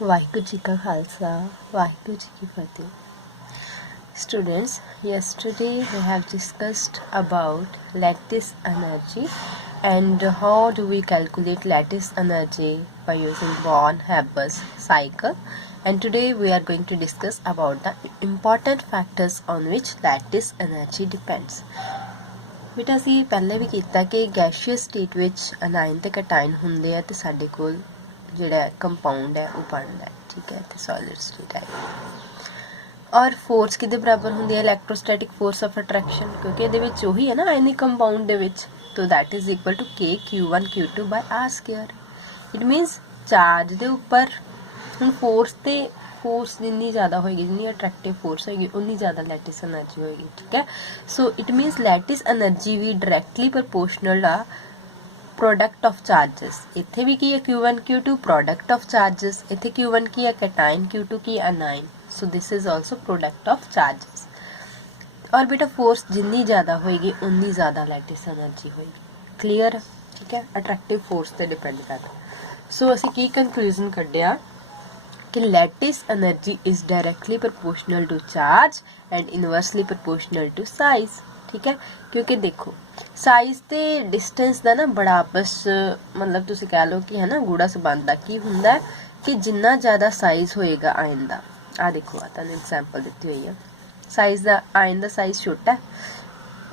वाहिगुरू जी का खालसा वाहिगुरू जी की फतेह. Students, yesterday we have discussed about lattice energy and how do we calculate lattice energy by using Born-Haber cycle, and today we are going to discuss about the important factors on which lattice energy depends. बेटा ਅਸੀਂ ਪਹਿਲੇ ਵੀ ਕੀਤਾ कि gaseous state ਵਿੱਚ ਅਨਾਇਨ ਤੇ ਕਟਾਇਨ ਹੁੰਦੇ ਆ ਤੇ ਸਾਡੇ ਕੋਲ ਜਿਹੜਾ ਕੰਪਾਊਂਡ ਹੈ ਉਹ ਬਣਦਾ ਹੈ. ਠੀਕ ਹੈ, ਤੇ ਸੋਲਿਡ ਸਟੇਟ ਹੈ. ਔਰ ਫੋਰਸ ਕਿਹਦੇ ਬਰਾਬਰ ਹੁੰਦੀ ਹੈ? ਇਲੈਕਟ੍ਰੋਸਟੈਟਿਕ ਫੋਰਸ ਆਫ ਅਟਰੈਕਸ਼ਨ, ਕਿਉਂਕਿ ਇਹਦੇ ਵਿੱਚ ਉਹੀ ਹੈ ਨਾ ਆਇਨਿਕ ਕੰਪਾਊਂਡ ਦੇ ਵਿੱਚ. तो दैट इज इक्वल टू के Q1 Q2 by r square. It means charge ਦੇ ਉੱਪਰ ਹੁਣ फोर्स जिन्नी ज़्यादा होएगी, जिन्नी अट्रैक्टिव फोर्स होएगी उन्नी ज़्यादा लैटिस एनर्जी होएगी. ठीक है, so it means lattice energy भी डायरैक्टली प्रोपोर्शनल आ प्रोडक्ट ऑफ चार्जेस. इत्थे भी की है Q1 Q2 product of charges, इत्थे Q1 की है कैटाइन, Q2 की anion. So this is also product of charges. और बेटा फोर्स जिन्नी ज़्यादा होएगी उन्नी ज़्यादा लैटिस एनर्जी होएगी. क्लीयर? ठीक है, अट्रैक्टिव फोर्स ते डिपेंड करता. सो असी की कंक्लूजन कढ़िया कि lattice energy is directly proportional to charge and inversely proportional to size. ठीक है, क्योंकि देखो साइज ते डिस्टेंस का ना बड़ा आपस मतलब तुसी कह लो कि है ना गूढ़ा संबंध की हुंदा है कि जिन्ना ज़्यादा साइज होएगा आयन का. आ देखो तुहानूं एग्जांपल दी हुई है. साइज का आयन का साइज छोटा है,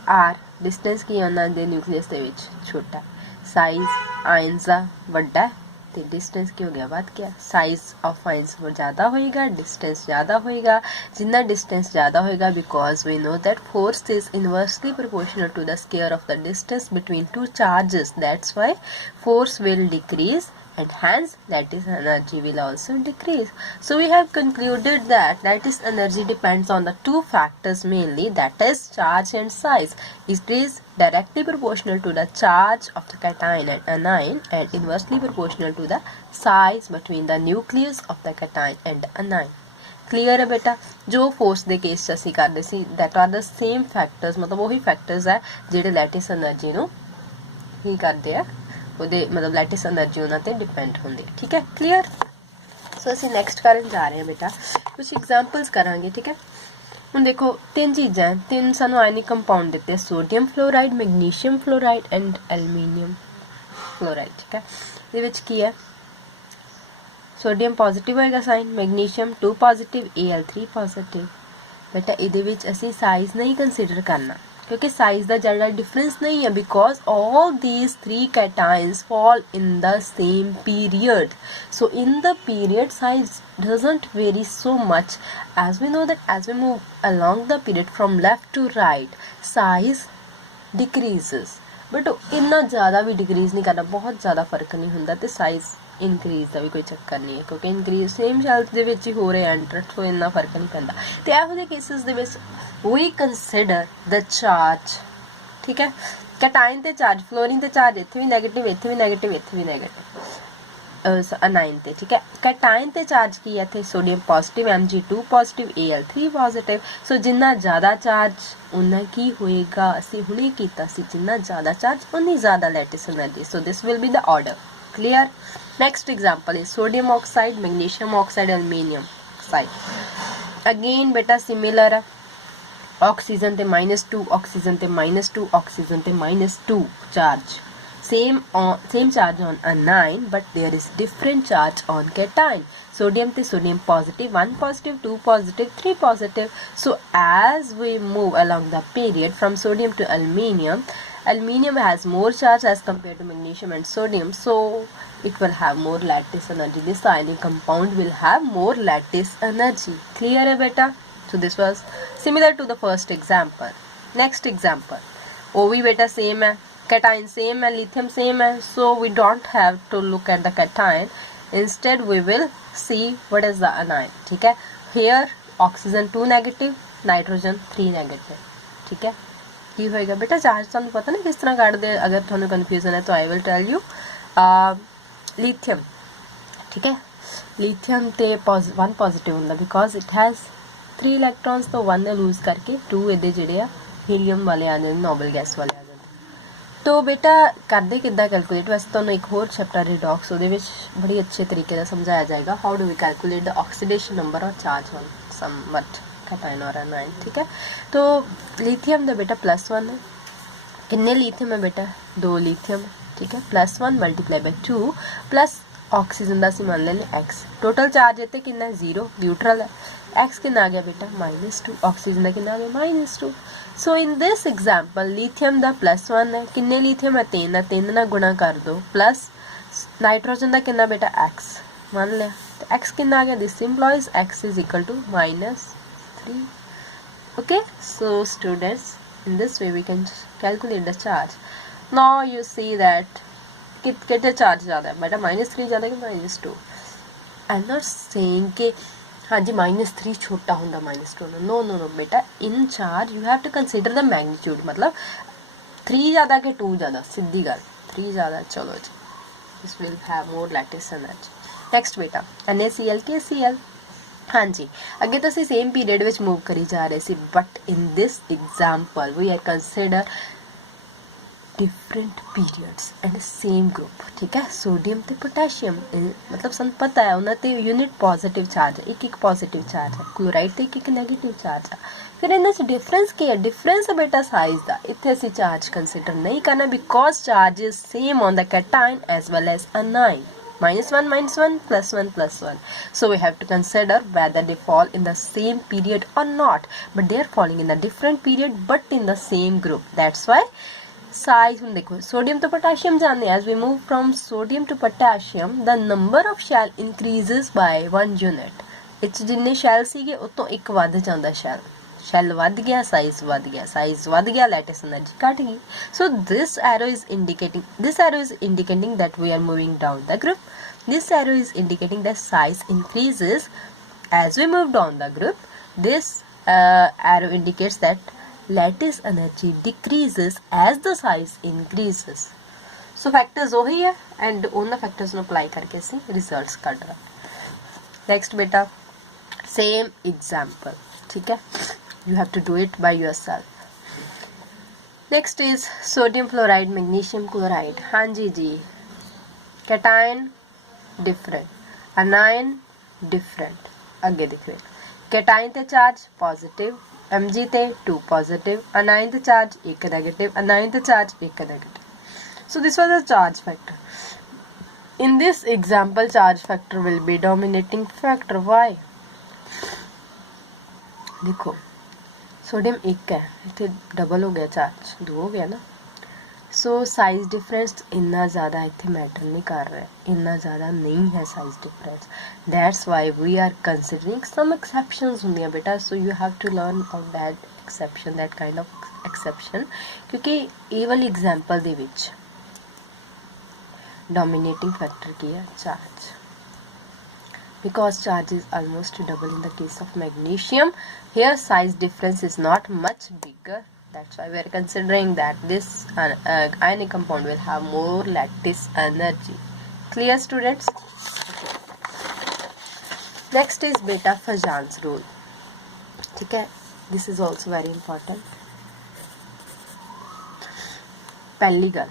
आर डिस्टेंस की उन्हां दे न्यूक्लियस दे विच छोटा है. साइज आयन्स का वड्डा है तो डिस्टेंस की हो गया बात क्या. साइज ऑफ आयन्स ज़्यादा होएगा, डिस्टेंस ज़्यादा होएगा. जितना डिस्टेंस ज़्यादा होएगा because we know that force is inversely proportional to the square of the distance between two charges. That's why force will decrease and hence lattice energy will also decrease. So we have concluded that lattice energy depends on the two factors mainly, that is charge and size. It is directly proportional to the charge of the cation and anion and inversely proportional to the size between the nucleus of the cation and anion. Clear है बेटा? जो force के case असी करते सी that are the same factors, मतलब वही factors है ਜਿਹੜੇ लैटिस एनर्जी ਨੂੰ ही करते हैं, ਉਹਦੇ मतलब लैटिस एनर्जी उन्होंने डिपेंड होंगी. ठीक है, क्लीयर? सो ਅਸੀਂ नैक्सट करन जा रहे हैं बेटा, कुछ एग्जाम्पल्स करांगे. ठीक है, ਹੁਣ देखो तीन चीज़ां हैं, तीन सानू आयनिक कंपाउंड देते हैं, sodium fluoride, magnesium fluoride and aluminium fluoride. ठीक है, ये विच की है सोडियम पॉजिटिव होएगा sign, magnesium 2 positive, Al3 positive. बेटा ये असी साइज नहीं कंसिडर करना क्योंकि साइज का ज़्यादा डिफरेंस नहीं है because all these 3 cations fall in the same period. So in the period size doesn't vary so much. As we know that as we move along the period from left to right size decreases, but इन्ना ज़्यादा भी decrease नहीं करना, बहुत ज़्यादा फर्क नहीं होता. तो साइज इनक्रीज का भी कोई चक्कर नहीं है क्योंकि इनक्रीज सेम शैल्स के विच ही हो रहे एंटर, तो इन्ना फर्क नहीं पैंदा. तो ਇਹੋ ਜਿਹੇ केसिस ਦੇ ਵਿੱਚ we consider the charge. ठीक है, कैटाइन ते चार्ज, फ्लोरीन ते चार्ज इत्थे भी नेगेटिव, इत्थे भी नेगेटिव, इत्थे भी नेगेटिव अनाइन ते. ठीक है, कैटाइन ते चार्ज की है, sodium positive, Mg2 positive, Al3 positive. So जिन्ना ज़्यादा चार्ज उन्ना की होएगा, असी हुणे कीता सी जिन्ना ज़्यादा चार्ज उन्नी ज़्यादा lattice energy. So this will be the order. Clear? Next example is sodium oxide, magnesium oxide, aluminium oxide. Again बेटा सिमिलर है, ऑक्सीजन ते -2, ऑक्सीजन ते -2, ऑक्सीजन ते -2 charge, same charge on anion but there is different charge on cation. Sodium ते sodium positive, 1 positive, 2 positive, 3 positive. So as we move along the period from sodium to aluminium has more charge as compared to magnesium and sodium, so it will have more lattice energy. This ionic compound will have more lattice energy. Clear है बेटा? So this was similar to the first example. Next example, वो भी बेटा same है, cation same है, lithium same है, so we don't have to look at the cation. Instead we will see what is the anion. ठीक है, here oxygen 2 negative, nitrogen 3 negative. ठीक है, की होएगा बेटा चार्ज तुहानूं पता ना किस तरह काटते. अगर तुहानूं कन्फ्यूजन है तो I will tell you. Lithium, ठीक है, लिथियम ते 1 पॉजिटिव होंदा बिकॉज इट हैज़ 3 इलैक्ट्रॉन्स, तो 1 लूज करके 2 ਇਹਦੇ ਜਿਹੜੇ ਆ ਹੀਲੀਅਮ वाले आ जाते, नोबल गैस वाले आ जाते. तो बेटा करदे किद्दां कैलकुलेट, वैसे तुहानूं एक होर चैप्टर रिडॉक्स ਉਹਦੇ ਵਿੱਚ बड़ी अच्छे तरीके से समझाया जाएगा how do we calculate the oxidation number और चार्ज ऑन सम मट कैटायन और एनायन। ठीक है, तो लिथियम का बेटा +1 है, कितने लिथियम है बेटा 2 लिथियम, ठीक है, +1 × 2 प्लस ऑक्सीजन का मान लेने x, टोटल चार्ज इतने कितना 0, न्यूट्रल है, x कितना आ गया बेटा -2, ऑक्सीजन का कितना आ गया -2। सो इन दिस एग्जाम्पल लिथियम का +1 है, किन्ने लिथियम है 3 है, 3 ना गुणा कर दो, प्लस नाइट्रोजन का कितना बेटा x मान लिया, तो x कितना आ गया, this implies x is equal to -3। Okay, so students in this way we can calculate the charge. Now you see that कितने चार्ज ज़्यादा है बेटा, -3 ज़्यादा कि -2। आई एम नॉट सेइंग कि हाँ जी -3 छोटा होंगे -2, नो नो नो बेटा, in charge you have to consider the magnitude, मतलब 3 ज़्यादा कि 2 ज़्यादा, सीधी गल 3 ज़्यादा, चलो जी, this will have more lattice energy. Next बेटा NaCl KCl, हाँ जी अगे तो असीं सेम पीरियड विच मूव करी जा रहे सी, but in this example we are consider different periods and same group. ठीक है, सोडियम तो पोटैशियम मतलब सन पता है उन्होंने यूनिट पॉजिटिव चार्ज है, एक पॉजिटिव चार्ज है, क्लोराइड तो एक नैगेटिव चार्ज है। फिर इन्हें डिफरेंस क्या है, डिफरेंस है बेटा साइज का, इतने असीं चार्ज कंसिडर नहीं करना because charge is same on the cation as well as anion, -1 -1 +1 +1. So we have to consider whether they fall in the same period or not, but they are falling in a different period but in the same group. That's why size हम देखो sodium तो potassium जाने, as we move from sodium to potassium the number of shell increases by 1 unit. Etch जिन्ने शैल सीगे उतों एक वध जांदा शैल वध गया, साइज वध गया, लैटिस एनर्जी घट गई। So this arrow is indicating that we are moving down the group, this arrow is indicating that size increases as we move down the group, this arrow indicates that lattice energy decreases as the size increases. So factors वही है and उन्होंने factors apply करके असीं results कढ रहे। Next बेटा same example, ठीक है, you have to do it by yourself. Next is sodium fluoride magnesium chloride, हाँ जी जी, कैटायन डिफरेंट, अनायन डिफरेंट। अगे देखिए कैटायन ते चार्ज पॉजिटिव, Mg ते 2 पॉजिटिव, अनायन ते चार्ज 1 नेगेटिव, अनायन ते charge 1 negative. So this was the charge factor. In this example charge factor will be dominating factor. Why? देखो sodium 1 है, इतने डबल हो गया चार्ज, 2 हो गया ना। सो साइज डिफरेंस इन्ना ज़्यादा इतने मैटर नहीं कर रहा है, इन्ना ज़्यादा नहीं है size difference, that's why we are considering some exceptions होंगे बेटा। So you have to learn of that exception, that kind of exception, क्योंकि ये वाली एग्जाम्पल दे विच डोमिनेटिंग फैक्टर की है charge, because charge is almost double in the case of magnesium. Here size difference is not much bigger, that's why we are considering that this ionic compound will have more lattice energy. Clear students? Okay. Next is beta Fajans rule, ठीक है, this is also very important. पहली गल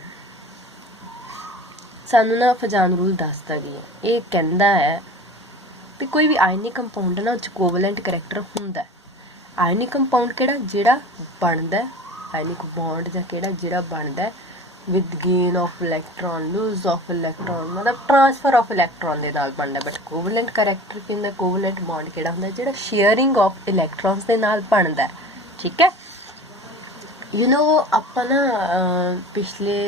सानू ना Fazan rule दसदा भी है, ये कहता है भी कोई भी आयनिक कंपाउंड ना उस कोवलेंट करैक्टर हुंदा है। आयनिक कंपाउंड किहड़ा जिहड़ा बनदा है, आयनिक बॉन्ड जां किहड़ा जिहड़ा बनदा है with gain of electron, lose of electron, मतलब ट्रांसफर ऑफ इलैक्ट्रॉन दे नाल बनदा है। बट कोवलेंट करैक्टर की हुंदा, कोवलेंट बॉन्ड किहड़ा हुंदा जिहड़ा शेयरिंग ऑफ इलैक्ट्रॉन्स दे नाल बनदा है। ठीक है, यू नो आपां ना पिछले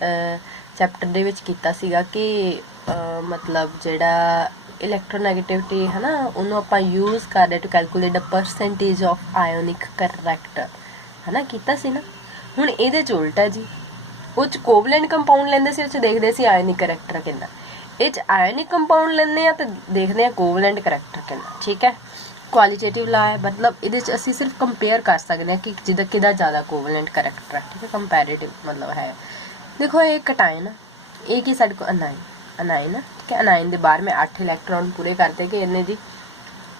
चैप्टर दे विच कीता सीगा कि मतलब जिहड़ा इलैक्ट्रोनैगेटिविटी है ना उन्होंने आप यूज़ कर रहे to calculate the percentage of ionic character है ना, कीता सी ना। हुण इहदे च उल्टा जी, उस कोवलेंट कंपाउंड लैंदे सी, उस देखदे सी आयोनिक करैक्टर किन्ना, इह च आयोनिक कंपाउंड लैंदे आ ते देखदे आ कोवलेंट करैक्टर किन्ना। ठीक है, क्वालिटेटिव ला है, मतलब इहदे च असीं सिर्फ कंपेयर कर सकते हैं कि जिहदा किहदा ज़्यादा कोवलेंट करैक्टर है। ठीक है, कंपैरेटिव मतलब है। देखो ये कैटायन एक ही साइड को अनायन है, ठीक है, अनायन के बाहर में 8 इलैक्ट्रॉन पूरे करते कि इन्हें जी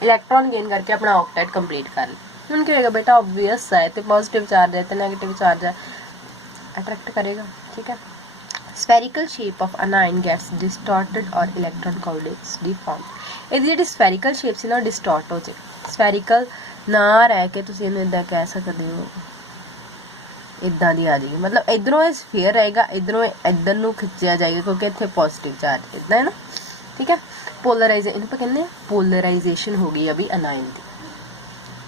इलैक्ट्रॉन गेन करके अपना ऑक्टाइड कंप्लीट कर ले। उनके होगा बेटा ऑब्वियस है, तो पॉजिटिव चार्ज है तो नेगेटिव चार्ज है, अट्रैक्ट करेगा। ठीक है। spherical shape of anion gets distorted or electron clouds deformed। ਇਹਦੀ ਜਿਹੜੀ spherical shape ਸੀ ਨਾ distort ਹੋ ਜੇ। spherical ਨਾ ਰਹਿ ਕੇ ਤੁਸੀਂ ਇਹਨੂੰ ਇਦਾਂ ਕਹਿ ਸਕਦੇ ਹੋ, ਇਦਾਂ ਦੀ ਆ ਜਾਏਗੀ, ਮਤਲਬ ਇਧਰੋਂ ਇਹ ਸਫੀਅਰ ਰਹੇਗਾ, ਇਧਰੋਂ ਇਧਰ ਨੂੰ ਖਿੱਚਿਆ ਜਾਏਗਾ ਕਿਉਂਕਿ ਇੱਥੇ ਪੋਜ਼ਿਟਿਵ ਚਾਰਜ ਇਦਾਂ ਹੈ ਨਾ, ਠੀਕ ਹੈ। पोलराइज ਇਹਨੂੰ ਆਪਾਂ ਕਹਿੰਦੇ ਆ पोलराइजेशन हो गई अभी अनायन ਦੀ,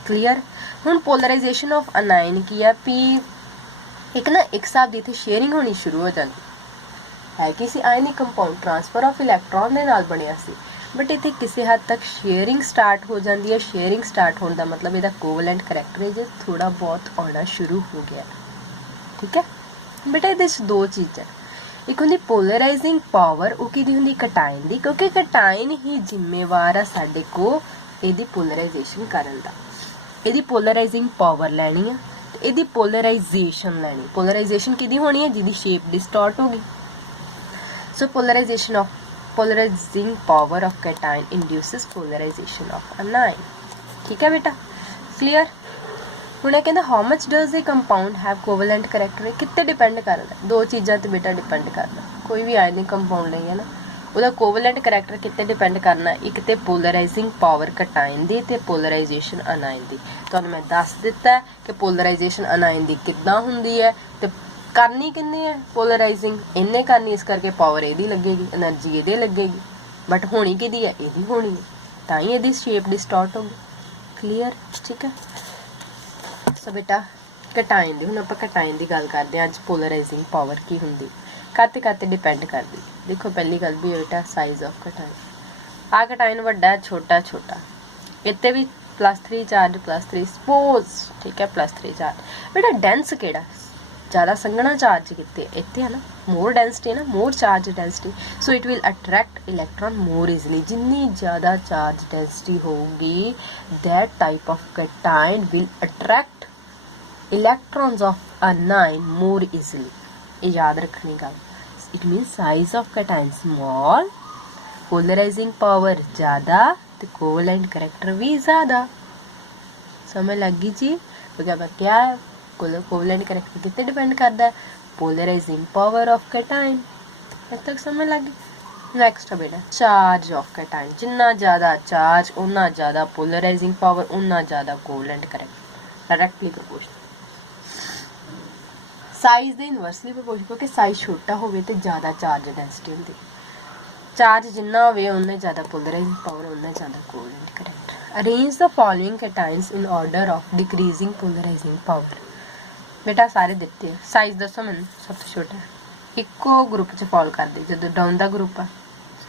क्लियर। ਹੁਣ पोलराइजेशन ऑफ अनायन ਕੀ ਆ ਵੀ ਇੱਕ ਨਾ ਇੱਕ ਹਿਸਾਬ ਦੀ ਇੱਥੇ ਸ਼ੇਅਰਿੰਗ ਹੋਣੀ ਸ਼ੁਰੂ ਹੋ ਜਾਂਦੀ ਹੈ। ਕਿਸੇ ionic compound transfer of electron ਦੇ ਨਾਲ ਬਣਿਆ ਸੀ, ਬਟ ਇੱਥੇ ਕਿਸੇ ਹੱਦ ਤੱਕ ਸ਼ੇਅਰਿੰਗ ਸਟਾਰਟ ਹੋ ਜਾਂਦੀ ਹੈ। ਸ਼ੇਅਰਿੰਗ ਸਟਾਰਟ ਹੋਣ ਦਾ ਮਤਲਬ ਇਹਦਾ ਕੋਵੈਲੈਂਟ ਕਰੈਕਟਰ ਥੋੜਾ ਬਹੁਤ ਆਉਣਾ ਸ਼ੁਰੂ ਹੋ ਗਿਆ, ਠੀਕ ਹੈ ਬੇਟਾ। ਇਹਦੇ 'ਚ ਦੋ ਚੀਜ਼ਾਂ, ਇੱਕ ਹੁੰਦੀ ਪੋਲਰਾਈਜ਼ਿੰਗ ਪਾਵਰ, ਉਹ ਕਿਹਦੀ ਹੁੰਦੀ ਕਟਾਇਨ ਦੀ, ਕਿਉਂਕਿ ਕਟਾਇਨ ਹੀ ਜ਼ਿੰਮੇਵਾਰ ਆ ਸਾਡੇ ਕੋ ਇਹਦੀ ਪੋਲਰਾਈਜੇਸ਼ਨ ਕਰਨ ਦਾ। ਇਹਦੀ ਪੋਲਰਾਈਜ਼ਿੰਗ ਪਾਵਰ ਲੈਣੀ ਆ ਤੇ ਇਹਦੀ ਪੋਲਰਾਈਜੇਸ਼ਨ ਲੈਣੀ। ਪੋਲਰਾਈਜੇਸ਼ਨ ਕਿਹਦੀ ਹੋਣੀ ਹੈ, ਜਿਹਦੀ ਸ਼ੇਪ ਡਿਸਟੋਰਟ ਹੋ ਗਈ। ਸੋ polarizing power of cation induces polarization of anion, ठीक है बेटा, क्लियर। ਹੁਣ ਇਹ ਕਹਿੰਦਾ how much does a compound have covalent character, ਕਿੱਥੇ ਡਿਪੈਂਡ ਕਰਦਾ, ਦੋ ਚੀਜ਼ਾਂ ਤੇ ਬੇਟਾ ਡਿਪੈਂਡ ਕਰਦਾ। ਕੋਈ ਵੀ ਆਇਨਿਕ ਕੰਪਾਊਂਡ ਨਹੀਂ ਹੈ ਨਾ, ਉਹਦਾ ਕੋਵੈਲੈਂਟ ਕਰੈਕਟਰ ਕਿੱਥੇ ਡਿਪੈਂਡ ਕਰਨਾ, ਇੱਕ ਤੇ ਪੋਲਰਾਈਜ਼ਿੰਗ ਪਾਵਰ ਕਟਾਇਨ ਦੀ ਤੇ ਪੋਲਰਾਈਜੇਸ਼ਨ ਅਨਾਇਨ ਦੀ। ਤੁਹਾਨੂੰ ਮੈਂ ਦੱਸ ਦਿੱਤਾ ਕਿ ਪੋਲਰਾਈਜੇਸ਼ਨ ਅਨਾਇਨ ਦੀ ਕਿੱਦਾਂ ਹੁੰਦੀ ਹੈ ਤੇ ਕਰਨੀ ਕਿੰਨੇ ਹੈ ਪੋਲਰਾਈਜ਼ਿੰਗ ਇਹਨੇ ਕਰਨੀ, ਇਸ ਕਰਕੇ ਪਾਵਰ ਇਹਦੀ ਲੱਗੇਗੀ, એનર્ਜੀ ਇਹਦੇ ਲੱਗੇਗੀ, ਬਟ ਹੋਣੀ ਕਿਹਦੀ ਹੈ, ਇਹਦੀ ਹੋਣੀ ਹੈ, ਤਾਂ ਹੀ ਇਹਦੀ ਸ਼ੇਪ ਡਿਸਟੋਰਟ ਹੋਊਗੀ, ਕਲੀਅਰ, ਠੀਕ ਹੈ। ਸੋ ਬੇਟਾ ਕਟਾਇਨ ਦੀ, ਹੁਣ ਆਪਾਂ ਕਟਾਇਨ ਦੀ ਗੱਲ ਕਰਦੇ ਹਾਂ ਅੱਜ। ਪੋਲਰਾਈਜ਼ਿੰਗ ਪਾਵਰ ਕੀ ਹੁੰਦੀ, ਕੱਤ ਡਿਪੈਂਡ ਕਰਦੀ। ਦੇਖੋ ਪਹਿਲੀ ਗੱਲ ਵੀ ਬੇਟਾ ਸਾਈਜ਼ ਆਫ ਕਟਾਇਨ, ਆ ਕਟਾਇਨ ਵੱਡਾ ਛੋਟਾ ਛੋਟਾ, ਇੱਥੇ ਵੀ +3 ਚਾਰਜ +3 ਸਪੋਜ਼, ਠੀਕ ਹੈ +3 ਚਾਰਜ। ਬੇਟਾ ਡੈਂਸ ਕਿਹੜਾ, ज़्यादा संघना चार्ज कितने इतने है ना, मोर डेंसिटी है ना, more charge density, so it will attract electron more easily. जितनी ज़्यादा चार्ज डेंसिटी होगी that type of cation will attract electrons of anion more easily. ये याद रखने का, it mean size of cation small, polarising power ज़्यादा तो covalent character भी ज़्यादा। समझ लगी जी, क्या है कोवैलेंट करैक्टर कितने डिपेंड करता है, पोलराइजिंग पावर ऑफ कैटायन। अब तक समझ लगी। नेक्स्ट है बेटा चार्ज ऑफ कैटायन, जितना ज़्यादा चार्ज उतना ज़्यादा पोलराइजिंग पावर, उतना ज़्यादा covalent character, directly proportional. Size दे इनवर्सली प्रोपोर्शनल, क्योंकि साइज छोटा हो तो ज़्यादा चार्ज डेंसिटी होती, चार्ज जिन्ना हो उन्ना ज़्यादा पोलराइजिंग पावर, उन्ना ज़्यादा covalent character. Arrange the following cations in order of decreasing polarising power. बेटा सारे दिते हैं, साइज दसो मैं, सब तो छोटा इको ग्रुप च फॉलो कर दे। जो डाउन का ग्रुप है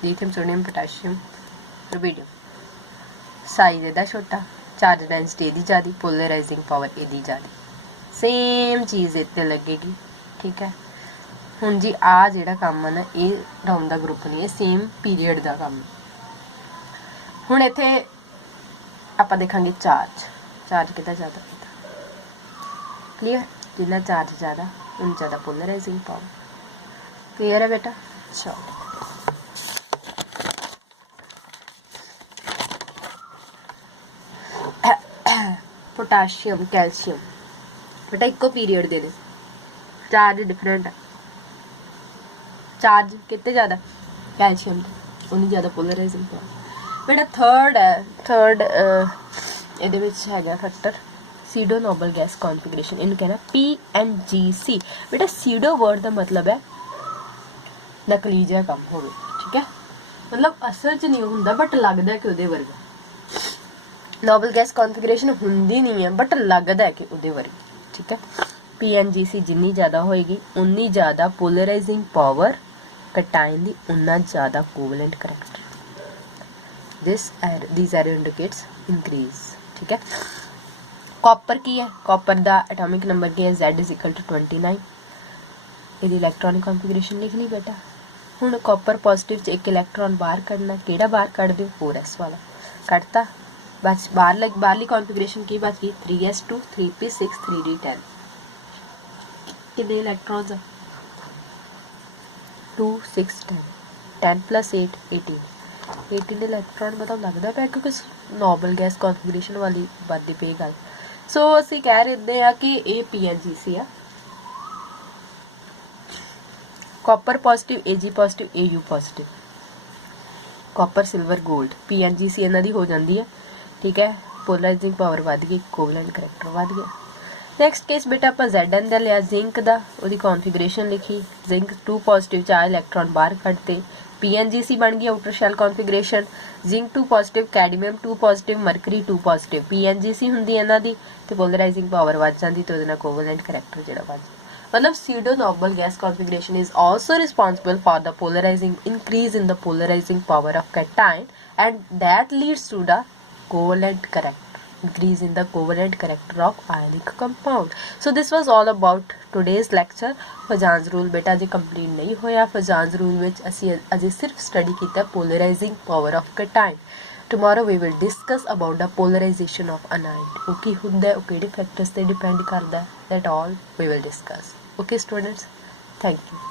lithium sodium potassium rubidium, size इहदा छोटा, चार्ज डेंसिटी इहदी ज़्यादा, पोलराइजिंग पावर इहदी ज़्यादा, सेम चीज़ इत्ते लगेगी, ठीक है। हुण जी आ जिहड़ा काम है ना, ये डाउन का ग्रुप नहीं है, सेम पीरीयड का काम। हुण इत्थे आपां देखांगे चार्ज, चार्ज कितना ज़्यादा, क्लियर, जितना चार्ज ज़्यादा उन ज़्यादा पोलराइजिंग पावर, क्लियर है बेटा। चलो पोटाशियम कैल्शियम बेटा इको पीरियड दे, चार्ज डिफरेंट है, चार्ज कितने ज़्यादा कैल्शियम उन्नी ज़्यादा पोलराइजिंग पावर। बेटा थर्ड है, थर्ड ये factor pseudo noble gas configuration, इन्हें कहना PNGC। बेटा सीडो वर्ड का मतलब है नकली जहा काम हो, ठीक है, मतलब असल च नहीं होंदा बट लगता है कि उहदे वर्गा। नोबल गैस कॉन्फिगरेशन हुंदी नहीं है बट लगता है कि उहदे वर्गी, ठीक है। PNGC जिन्नी ज़्यादा होएगी उन्नी ज़्यादा पोलराइजिंग पावर, कटायन दी उन्ना ज़्यादा covalent character. These arrow indicates increase, ठीक है। कॉपर की है, कॉपर का एटॉमिक नंबर की है Z=29। ये इलैक्ट्रॉनिक कॉन्फिगरेशन लिखनी बेटा। हुण कॉपर पॉजिटिव च एक इलैक्ट्रॉन बाहर कढ़ना, किहड़ा बाहर कढ़ दिओ 4s वाला कढ़ता, बस बाहरली कॉन्फिगरेशन की बच गई 3s2 3p6 3d10। कितने इलैक्ट्रॉन्स 2 6 10, 10 + 8 18 इलैक्ट्रॉन मतलब लगता पे, क्योंकि नोबल गैस कॉन्फिगरेशन वाली बात पे गल। सो असी कह रहे हैं कि ये PNGC है, copper positive, Ag positive, Au positive, copper silver gold PNGC ਇਹਨਾਂ ਦੀ ਹੋ ਜਾਂਦੀ ਹੈ, ਠੀਕ ਹੈ। पोलराइजिंग पावर वध गई, कोवलेंट करैक्टर वध गया। नैक्सट केस बेटा आप Zn का लिया, जिंक का वो कॉन्फिगरेशन लिखी, जिंक 2 पॉजिटिव 4 इलैक्ट्रॉन बाहर कढ़ते, PNGC बन गई outer shell configuration, zinc 2 positive, cadmium 2 positive, mercury 2 positive, PNGC हुंदी इन्हां दी ते पोलराइजिंग पावर वध जांदी ते उहदे नाल कोवलेंट करैक्टर जिहड़ा वध जांदा। मतलब pseudo noble gas configuration is also responsible for the polarizing increase in the polarizing power of cation, and that leads to the covalent character, increase in the covalent character of ionic compound. So this was all about today's lecture. Fajans rule beta अजे complete नहीं होया। Fajans rule विच असी अजे सिर्फ study कीता polarizing power of cation. Tomorrow we will discuss about the polarization of anion. वो की हुंदा है, वो किहड़े factors ते depend करदा है, that all we will discuss. Okay students, thank you.